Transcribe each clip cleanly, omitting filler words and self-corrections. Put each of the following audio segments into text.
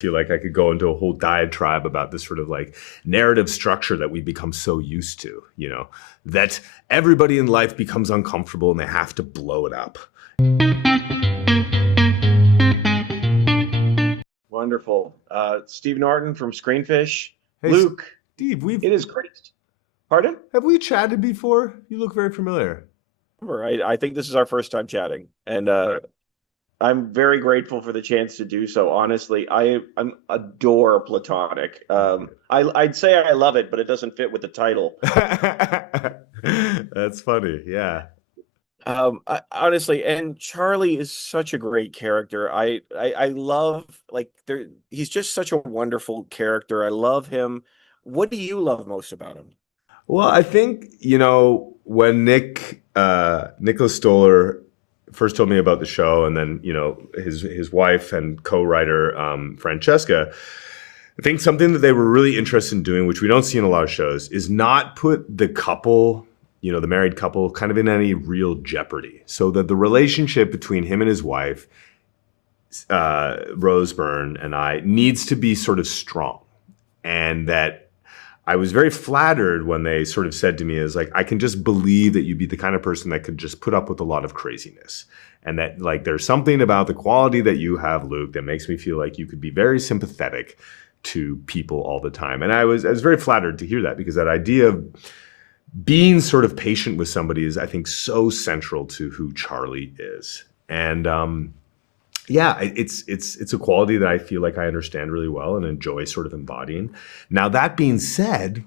feel like I could go into a whole diatribe about this sort of like narrative structure that we become so used to, that everybody in life becomes uncomfortable and they have to blow it up. Wonderful. Steve Norton from Screenfish. Hey, Luke, Steve, it is great. Pardon? have we chatted before? You look very familiar. I think this is our first time chatting, and I'm very grateful for the chance to do so. Honestly, I adore Platonic. I'd say I love it, but it doesn't fit with the title. That's funny. Yeah. Honestly, and Charlie is such a great character. I love he's just such a wonderful character. I love him. What do you love most about him? Well, I think, when Nicholas Stoller first told me about the show, and then, his wife and co-writer, Francesca, I think something that they were really interested in doing, which we don't see in a lot of shows, is not put the couple, the married couple, kind of in any real jeopardy. So that the relationship between him and his wife, Rose Byrne and I, needs to be sort of strong. And that I was very flattered when they sort of said to me is like, I can just believe that you'd be the kind of person that could just put up with a lot of craziness. And that like, there's something about the quality that you have, Luke, that makes me feel like you could be very sympathetic to people all the time. And I was very flattered to hear that, because that idea of being sort of patient with somebody is, I think, so central to who Charlie is. And yeah, it's a quality that I feel like I understand really well and enjoy sort of embodying. Now, that being said,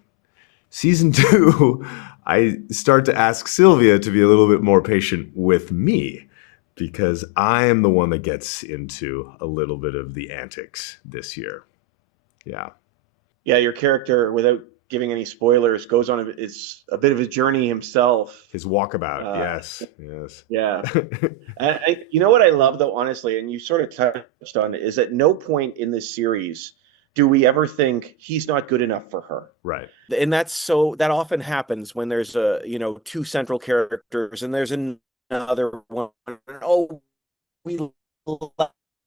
season 2, I start to ask Sylvia to be a little bit more patient with me, because I am the one that gets into a little bit of the antics this year. Yeah. Yeah, your character, without giving any spoilers, goes on it's a bit of a journey himself. His walkabout. Yes. Yeah. You know what I love, though, honestly, and you sort of touched on it, is at no point in this series do we ever think he's not good enough for her. Right. And that often happens when there's two central characters and there's another one. Oh, we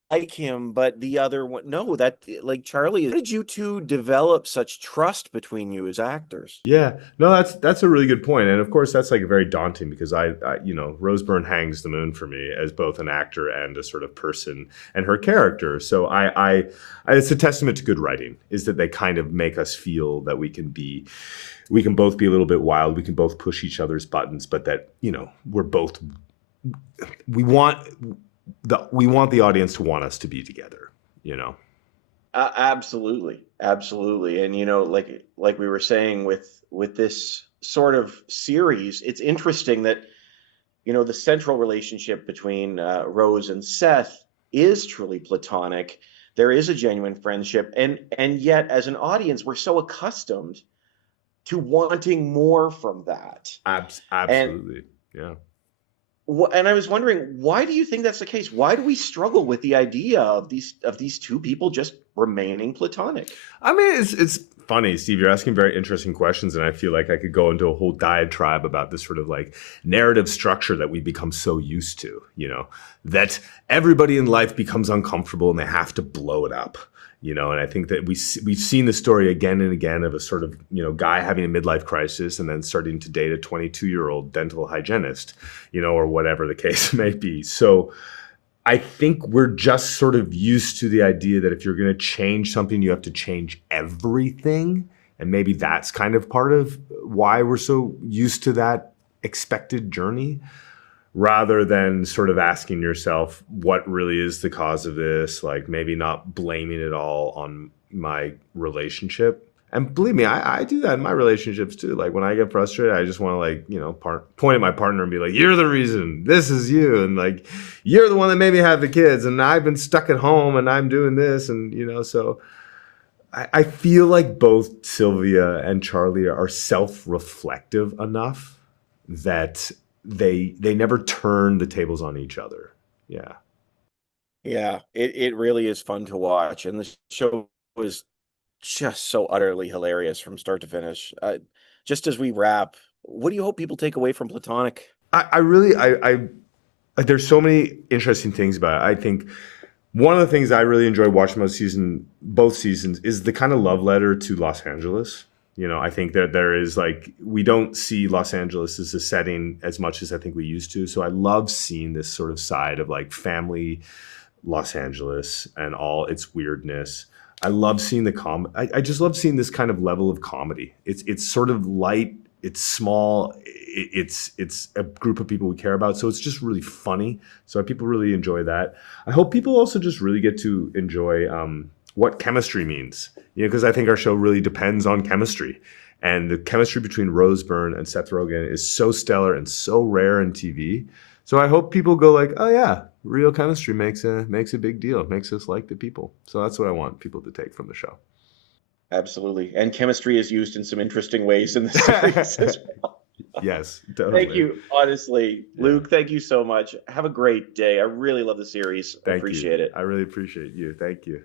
like him, but the other one, no, that like Charlie. How did you two develop such trust between you as actors? Yeah, no, that's a really good point. And of course, that's like very daunting, because I Rose Byrne hangs the moon for me as both an actor and a sort of person, and her character. So it's a testament to good writing, is that they kind of make us feel that we can both be a little bit wild. We can both push each other's buttons, but that, we want the audience to want us to be together, Absolutely. And like we were saying with this sort of series, it's interesting that the central relationship between Rose and Seth is truly platonic. There is a genuine friendship, and yet as an audience, we're so accustomed to wanting more from that. Absolutely. Yeah. And I was wondering, why do you think that's the case? Why do we struggle with the idea of these two people just remaining platonic? I mean, it's funny, Steve. You're asking very interesting questions, and I feel like I could go into a whole diatribe about this sort of like narrative structure that we become so used to, that everybody in life becomes uncomfortable and they have to blow it up. And I think that we've seen the story again and again of a sort of, guy having a midlife crisis and then starting to date a 22-year-old dental hygienist, or whatever the case may be. So I think we're just sort of used to the idea that if you're going to change something, you have to change everything. And maybe that's kind of part of why we're so used to that expected journey, rather than sort of asking yourself, what really is the cause of this? Like, maybe not blaming it all on my relationship. And believe me, I do that in my relationships too. Like, when I get frustrated, I just want to point at my partner and be like, you're the reason, this is you. And like, you're the one that made me have the kids, and I've been stuck at home and I'm doing this. And, so I feel like both Sylvia and Charlie are self-reflective enough that they never turn the tables on each other. Yeah, it really is fun to watch, and the show was just so utterly hilarious from start to finish. Just as we wrap, what do you hope people take away from Platonic? I really there's so many interesting things about it. I think One of the things I really enjoy watching both seasons, is the kind of love letter to Los Angeles. I think that there is like, we don't see Los Angeles as a setting as much as I think we used to. So I love seeing this sort of side of like family Los Angeles and all its weirdness. I love seeing I just love seeing this kind of level of comedy. It's sort of light, it's small, it's a group of people we care about, so it's just really funny. So people really enjoy that. I hope people also just really get to enjoy what chemistry means, because I think our show really depends on chemistry, and the chemistry between Rose Byrne and Seth Rogen is so stellar and so rare in TV. So I hope people go like, oh yeah, real chemistry makes a big deal. It makes us like the people. So that's what I want people to take from the show. Absolutely. And chemistry is used in some interesting ways in the series as well. Yes, totally. Thank you, honestly. Yeah. Luke, thank you so much. Have a great day. I really love the series. I Thank appreciate you. it. I really appreciate you. Thank you.